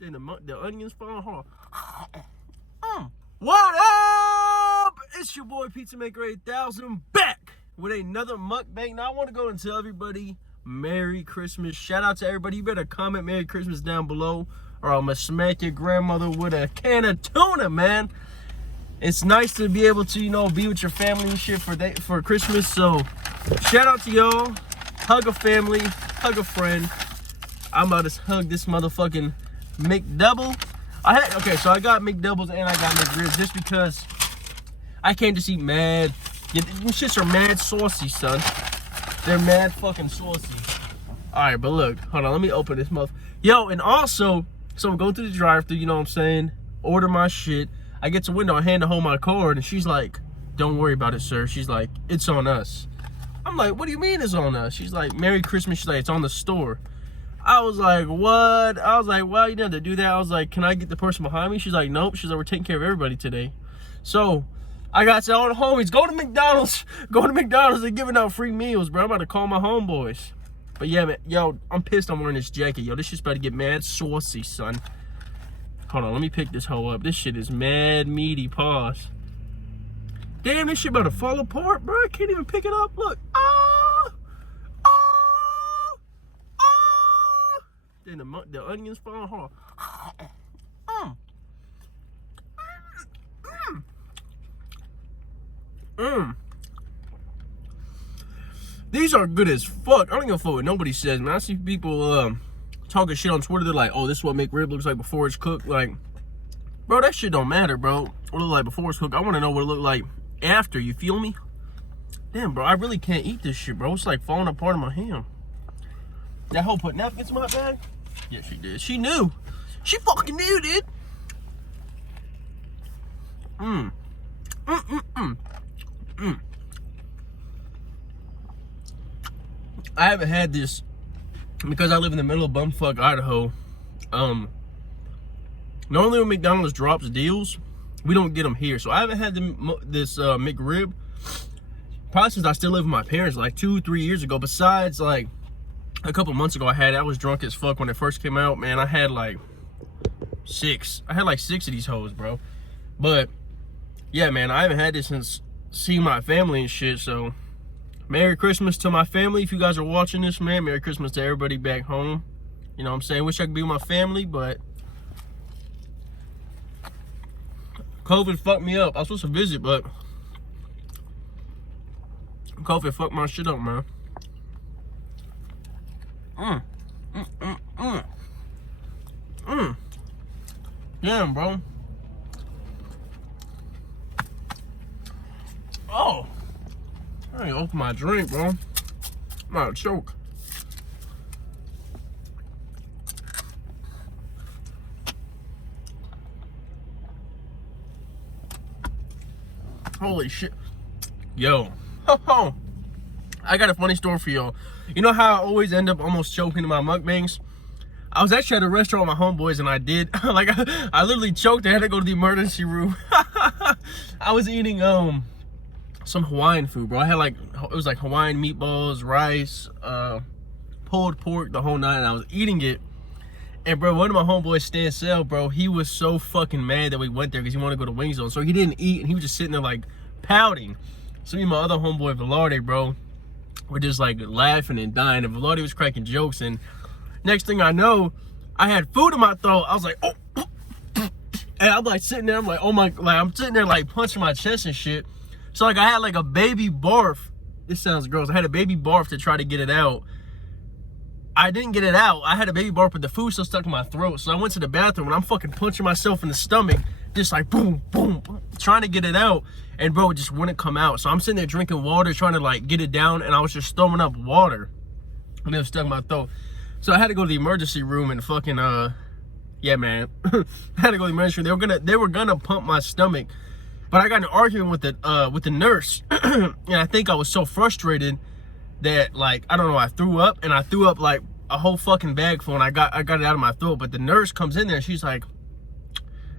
Then the onions falling hard. What up? It's your boy Pizza Maker 8000 back with another mukbang. Now I want to go and tell everybody Merry Christmas. Shout out to everybody. You better comment Merry Christmas down below, or I'm gonna smack your grandmother with a can of tuna, man. It's nice to be able to, you know, be with your family and shit for Christmas. So shout out to y'all. Hug a family, hug a friend. I'm about to hug this motherfucking McDouble. So I got McDoubles and I got Mcrib just because I can't just eat mad. Yeah, these shits are mad saucy, son. They're mad fucking saucy. Alright, but look, hold on, let me open this motherfucker. Yo, and also, so I'm going through the drive-thru, you know what I'm saying? Order my shit. I get to the window, I hand her my card, and she's like, "Don't worry about it, sir." She's like, "It's on us." I'm like, "What do you mean it's on us?" She's like, "Merry Christmas." She's like, "It's on the store." I was like, "What?" I was like, "Well, you didn't have to do that." I was like, "Can I get the person behind me?" She's like, "Nope." She's like, "We're taking care of everybody today." So I got to all the homies, go to McDonald's. Go to McDonald's. They're giving out free meals, bro. I'm about to call my homeboys. But yeah, man, yo, I'm pissed I'm wearing this jacket. Yo, this shit's about to get mad saucy, son. Hold on, let me pick this hoe up. This shit is mad meaty. Pause. Damn, this shit about to fall apart, bro. I can't even pick it up. Look. Then the onions falling hard. These are good as fuck. I don't give a fuck what nobody says, man. I see people talking shit on Twitter. They're like, "Oh, this is what Mcrib looks like before it's cooked." Like, bro, that shit don't matter, bro. What it look like before it's cooked? I want to know what it look like after. You feel me? Damn, bro, I really can't eat this shit, bro. It's like falling apart in my hand. That hoe put napkins in my bag? Yeah, she did. She knew. She fucking knew, dude. I haven't had this because I live in the middle of bumfuck Idaho. Normally when McDonald's drops deals, we don't get them here. So I haven't had this Mcrib probably since I still live with my parents, like 2-3 years ago. Besides, like, a couple months ago I had it. I was drunk as fuck when it first came out, man. I had like 6. I had like 6 of these hoes, bro. But yeah, man, I haven't had this since seeing my family and shit. So Merry Christmas to my family. If you guys are watching this, man, Merry Christmas to everybody back home. You know what I'm saying? Wish I could be with my family, but COVID fucked me up. I was supposed to visit, but COVID fucked my shit up, man. Damn, bro. Oh, I ain't open my drink, bro. I'm about to choke. Holy shit. Yo. I got a funny story for y'all. You know how I always end up almost choking in my mukbangs? I was actually at a restaurant with my homeboys and I did. Like, I literally choked. I had to go to the emergency room. I was eating some Hawaiian food, bro. I had like, it was like Hawaiian meatballs, rice, pulled pork, the whole nine. And I was eating it. And bro, one of my homeboys, Stan Sell, bro, he was so fucking mad that we went there because he wanted to go to Wing Zone. So he didn't eat and he was just sitting there like pouting. So me and my other homeboy, Velarde, bro, we're just like laughing and dying. And Velarde was cracking jokes. And next thing I know, I had food in my throat. I was like, oh. And I'm like sitting there, I'm like, oh my, like I'm sitting there like punching my chest and shit. So like I had like a baby barf. This sounds gross. I had a baby barf to try to get it out. I didn't get it out. I had a baby barf, but the food still stuck in my throat. So I went to the bathroom and I'm fucking punching myself in the stomach. Just like boom, boom, trying to get it out. And bro, it just wouldn't come out. So I'm sitting there drinking water, trying to like get it down. And I was just throwing up water. And it was stuck in my throat. So I had to go to the emergency room and fucking, yeah, man. I had to go to the emergency room. They were gonna pump my stomach. But I got in an argument with the nurse. And I think I was so frustrated that, like, I don't know, I threw up. And I threw up like a whole fucking bag full and I got it out of my throat. But the nurse comes in there and she's like,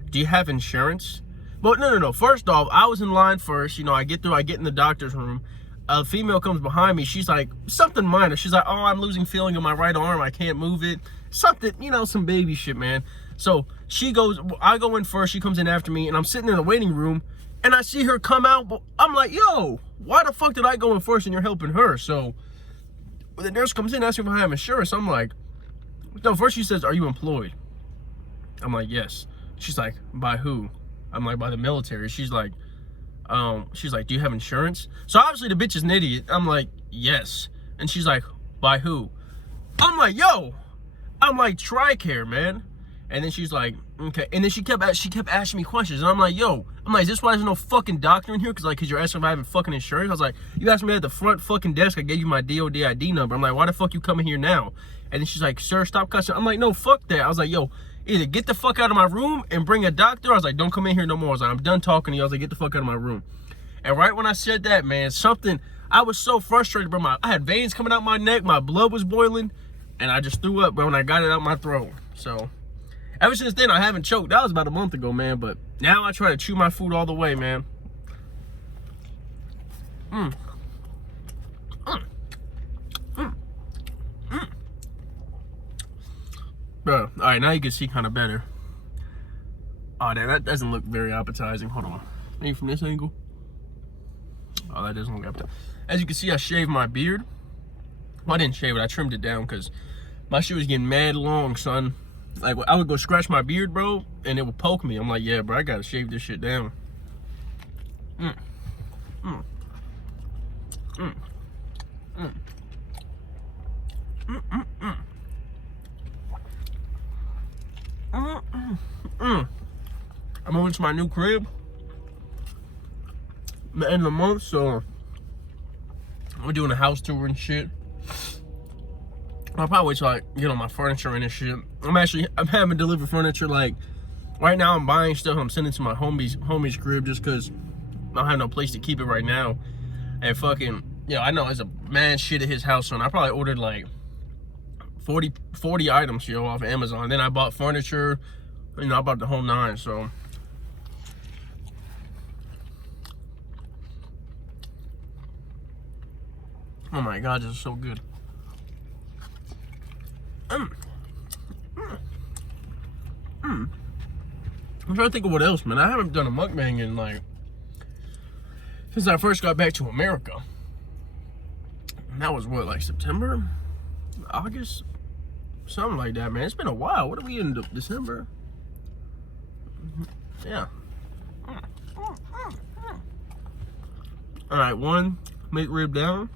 "Do you have insurance?" But no. First off, I was in line first. You know, I get in the doctor's room. A female comes behind me. She's like, something minor. She's like, "Oh, I'm losing feeling in my right arm. I can't move it." Something, you know, some baby shit, man. So she goes, I go in first, she comes in after me, and I'm sitting in the waiting room, and I see her come out, but I'm like, yo, why the fuck did I go in first and you're helping her? So when the nurse comes in asking if I have insurance, I'm like, no, first she says, are you employed? I'm like, yes. She's like, by who? I'm like, by the military. She's like, do you have insurance? So obviously the bitch is an idiot. I'm like, yes. And she's like, by who? I'm like, yo, I'm like, TRICARE, man. And then she's like, okay. And then she kept asking me questions. And I'm like, yo, is this why there's no fucking doctor in here? Cause you're asking if I have fucking insurance. I was like, you asked me at the front fucking desk. I gave you my DOD ID number. I'm like, why the fuck you coming here now? And then she's like, sir, stop cussing. I'm like, no, fuck that. I was like, yo, either get the fuck out of my room and bring a doctor. I was like, don't come in here no more. I was like, I'm done talking to you. I was like, get the fuck out of my room. And right when I said that, man, I was so frustrated, bro. I had veins coming out my neck. My blood was boiling. And I just threw up, bro, when I got it out my throat. So ever since then, I haven't choked. That was about a month ago, man. But now I try to chew my food all the way, man. Bro, all right, now you can see kind of better. Oh, damn, that doesn't look very appetizing. Hold on. Maybe from this angle. Oh, that doesn't look appetizing. As you can see, I shaved my beard. Well, I didn't shave it. I trimmed it down because my shit was getting mad long, son. Like, I would go scratch my beard, bro, and it would poke me. I'm like, yeah, bro, I got to shave this shit down. I'm moving to my new crib at the end of the month, so we're doing a house tour and shit. I'll probably wait till I get on my furniture and shit. I'm having delivered furniture. Like right now, I'm buying stuff. I'm sending to my homie's crib just because I don't have no place to keep it right now. And fucking, I know it's a man shit at his house, son. I probably ordered like 40 items, off of Amazon. Then I bought furniture. I bought the whole 9. So. Oh my God, this is so good. I'm trying to think of what else, man. I haven't done a mukbang in like since I first got back to America. And that was what, like September, August, something like that, man. It's been a while. What are we in December? Yeah. All right, 1 Mcrib down.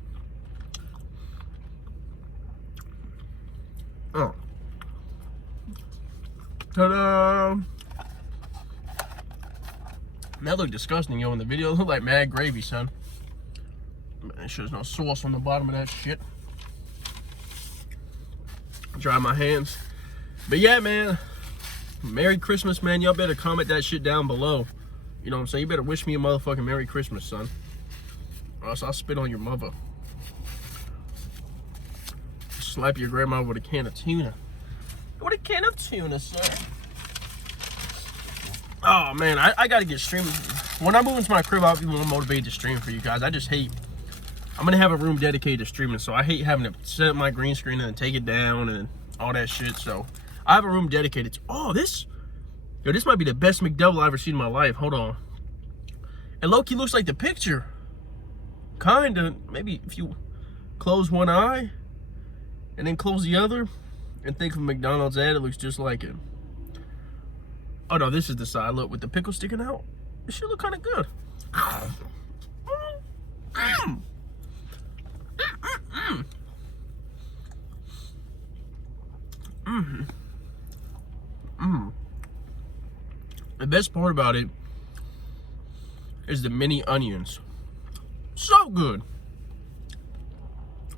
Oh. Ta-da! That looked disgusting, in the video. It looked like mad gravy, son. Man, there's no sauce on the bottom of that shit. Dry my hands. But yeah, man. Merry Christmas, man. Y'all better comment that shit down below. You know what I'm saying? You better wish me a motherfucking Merry Christmas, son. Or else I'll spit on your mother. Slap your grandma with a can of tuna. With a can of tuna, sir. Oh, man, I gotta get streaming. When I move into my crib, I'll be more motivated to stream for you guys. I just hate, I'm gonna have a room dedicated to streaming, so I hate having to set up my green screen and then take it down and all that shit. So I have a room dedicated to, this might be the best McDouble I've ever seen in my life. Hold on. And low-key looks like the picture. Kinda, maybe if you close one eye and then close the other and think of a McDonald's ad, it looks just like it. Oh no, this is the side. Look, with the pickle sticking out. It should look kind of good. The best part about it is the mini onions. So good.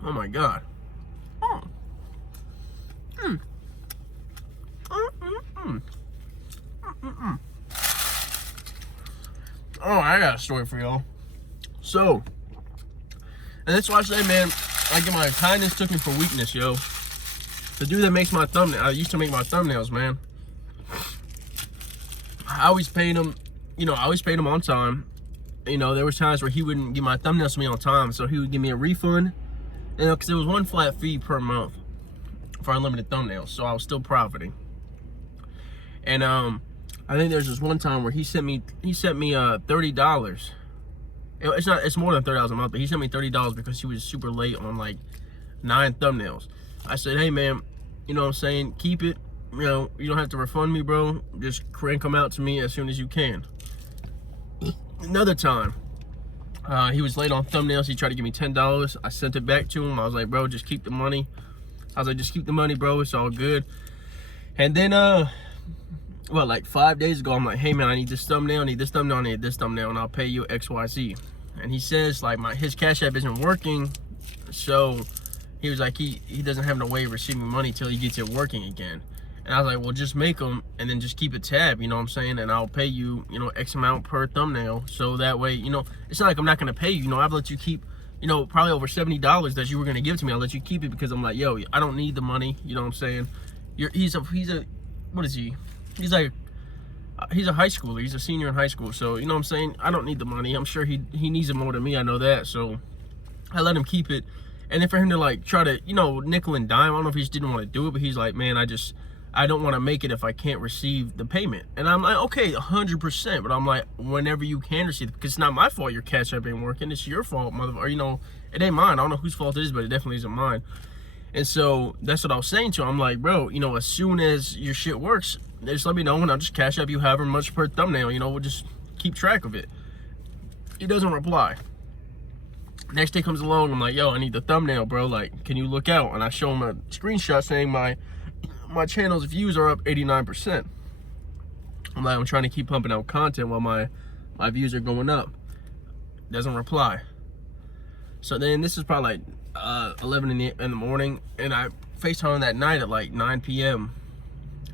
Oh my God. Oh, I got a story for y'all. So, and that's why I say, man, I get my kindness taken for weakness, yo. The dude that makes my thumbnail, I used to make my thumbnails, man. I always paid him, on time. There was times where he wouldn't give my thumbnails to me on time, so he would give me a refund. Because there was one flat fee per month for unlimited thumbnails, so I was still profiting. And I think there's this one time where he sent me $30. It's more than $30 a month, but he sent me $30 because he was super late on like 9 thumbnails. I said, hey man, you know what I'm saying, keep it. You know, you don't have to refund me, bro. Just crank them out to me as soon as you can. Another time, he was late on thumbnails. He tried to give me $10. I sent it back to him. I was like, bro, just keep the money. I was like, just keep the money, bro. It's all good. And then, well, like 5 days ago, I'm like, hey man, I need this thumbnail, I need this thumbnail, I need this thumbnail, and I'll pay you XYZ. And he says like his Cash App isn't working, so he was like, he doesn't have no way of receiving money till he gets it working again. And I was like, well, just make them and then just keep a tab, you know what I'm saying? And I'll pay you, you know, X amount per thumbnail. So that way, you know, it's not like I'm not going to pay you. You know, I've let you keep, you know, probably over $70 that you were going to give to me. I'll let you keep it because I'm like, yo, I don't need the money. You know what I'm saying? He's a, what is he? He's like, he's a high schooler. He's a senior in high school. So, you know what I'm saying? I don't need the money. I'm sure he needs it more than me. I know that. So I let him keep it. And then for him to like try to, you know, nickel and dime, I don't know if he just didn't want to do it, but he's like, man, I don't want to make it if I can't receive the payment. And I'm like, okay, 100%. But I'm like, whenever you can receive it, because it's not my fault your Cash App ain't working. It's your fault, or, you know, it ain't mine. I don't know whose fault it is, but it definitely isn't mine. And so that's what I was saying to him. I'm like, bro, you know, as soon as your shit works, just let me know and I'll just Cash App you however much per thumbnail. You know, we'll just keep track of it. He doesn't reply. Next day comes along, I'm like, yo, I need the thumbnail, bro. Like, can you look out? And I show him a screenshot saying my channel's views are up 89%. I'm like, I'm trying to keep pumping out content while my views are going up. Doesn't reply. So then this is probably like 11 in the morning, and I FaceTime him that night at like 9 p.m.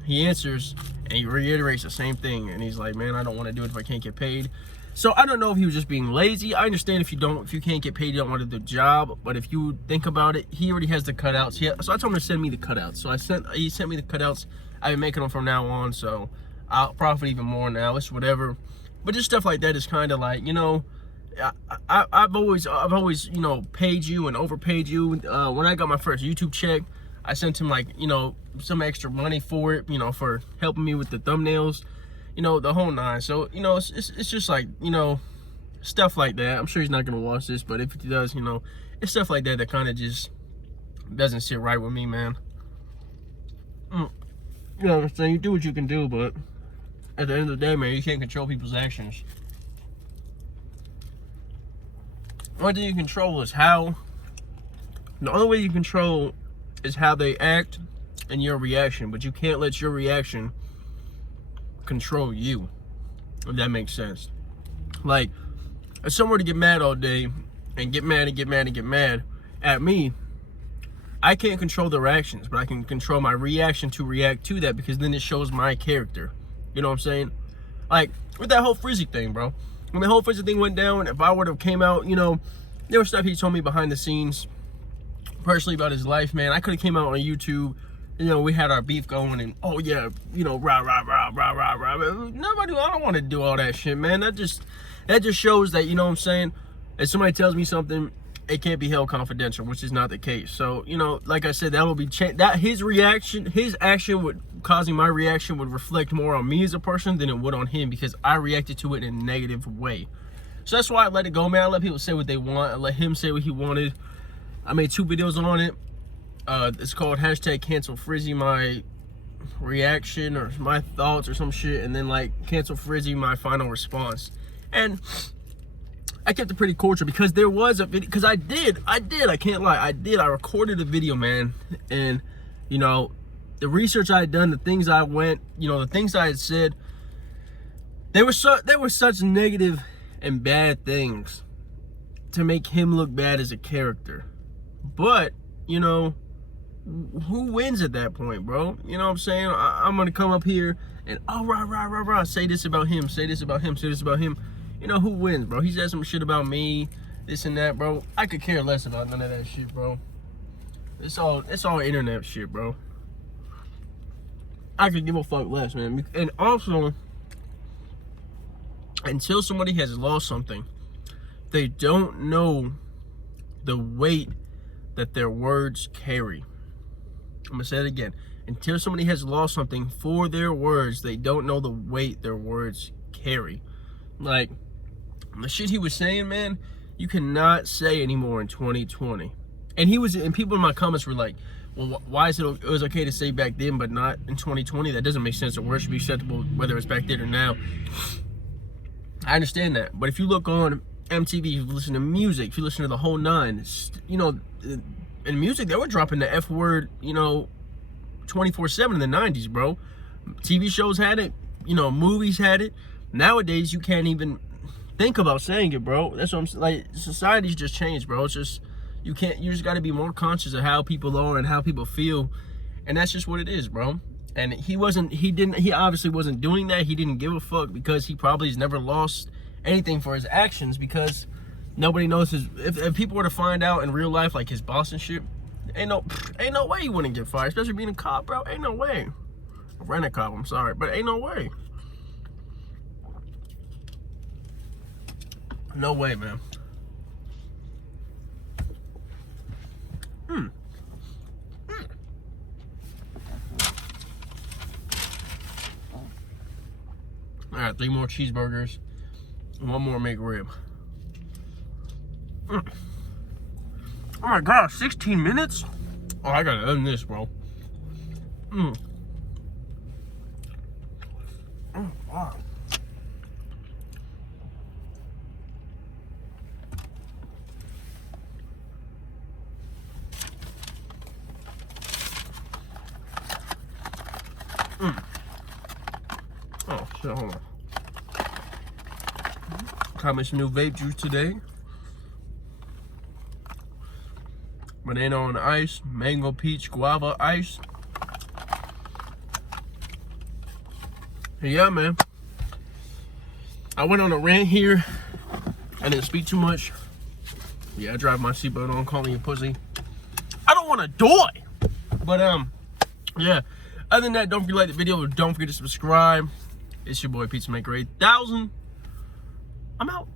He answers and he reiterates the same thing, and he's like, man, I don't want to do it if I can't get paid. So I don't know if he was just being lazy. I understand if you can't get paid, you don't want to do the job. But if you think about it, he already has the cutouts. So I told him to send me the cutouts. So he sent me the cutouts. I've been making them from now on, so I'll profit even more now. It's whatever. But just stuff like that is kind of like, you know, I've always you know, paid you and overpaid you. When I got my first YouTube check, I sent him like, you know, some extra money for it, you know, for helping me with the thumbnails. You know, the whole 9. So, you know, it's just like, you know, stuff like that. I'm sure he's not going to watch this, but if he does, you know, it's stuff like that that kind of just doesn't sit right with me, man. You know what I'm saying? You do what you can do, but at the end of the day, man, you can't control people's actions. One thing you control is how. The only way you control is how they act and your reaction, but you can't let your reaction control you, if that makes sense. Like, if someone were to get mad all day and get mad and get mad and get mad at me, I can't control their actions, but I can control my reaction to react to that, because then it shows my character. You know what I'm saying? Like with that whole Frizzy thing, bro. When the whole Frizzy thing went down, if I would have came out, you know, there was stuff he told me behind the scenes personally about his life, man. I could have came out on YouTube. You know, we had our beef going, and oh yeah, you know, rah rah rah rah rah rah. Nobody, I don't want to do all that shit, man. That just shows that, you know what I'm saying, if somebody tells me something, it can't be held confidential, which is not the case. So, you know, like I said, that will be that his action would causing my reaction would reflect more on me as a person than it would on him, because I reacted to it in a negative way. So that's why I let it go, man. I let people say what they want. I let him say what he wanted. I made 2 videos on it. It's called #cancel Frizzy, my reaction or my thoughts or some shit, and then like cancel Frizzy, my final response. And I kept it pretty cordial because there was a video, because I can't lie, I recorded a video, man. And you know, the research I had done, the things I went, you know, the things I had said, there were such negative and bad things to make him look bad as a character. But you know, who wins at that point, bro? You know what I'm saying? I'm gonna come up here and rah, say this about him, say this about him, say this about him. You know, who wins, bro? He said some shit about me, this and that, bro. I could care less about none of that shit, bro. It's all internet shit, bro. I could give a fuck less, man. And also, until somebody has lost something, they don't know the weight that their words carry. I'm gonna say it again. Until somebody has lost something for their words, they don't know the weight their words carry. Like, the shit he was saying, man, you cannot say anymore in 2020. And people in my comments were like, well, why is it was okay to say back then, but not in 2020? That doesn't make sense. The word should be acceptable whether it's back then or now. I understand that. But if you look on MTV, if you listen to music, if you listen to the whole nine, you know, in music, they were dropping the F word, you know, 24/7 in the 90s, bro. TV shows had it, you know, movies had it. Nowadays, you can't even think about saying it, bro. That's what I'm saying. Like, society's just changed, bro. It's just, you just got to be more conscious of how people are and how people feel. And that's just what it is, bro. And he obviously wasn't doing that. He didn't give a fuck because he probably has never lost anything for his actions, because nobody knows if people were to find out in real life, like his boss and shit, ain't no way he wouldn't get fired, especially being a cop, bro. Ain't no way. I ran a cop, I'm sorry, but ain't no way. No way, man. All right, 3 more cheeseburgers and 1 more Mcrib. Oh my God, 16 minutes? Oh, I gotta end this, bro. Oh, wow. Oh shit, hold on. Got me some new vape juice today. Banana on ice, mango, peach, guava ice. And yeah, man. I went on a rant here. I didn't speak too much. Yeah, I drive my seatbelt on, calling you pussy. I don't want to die. But yeah. Other than that, don't forget to like the video. Don't forget to subscribe. It's your boy Pizza Maker 8000. I'm out.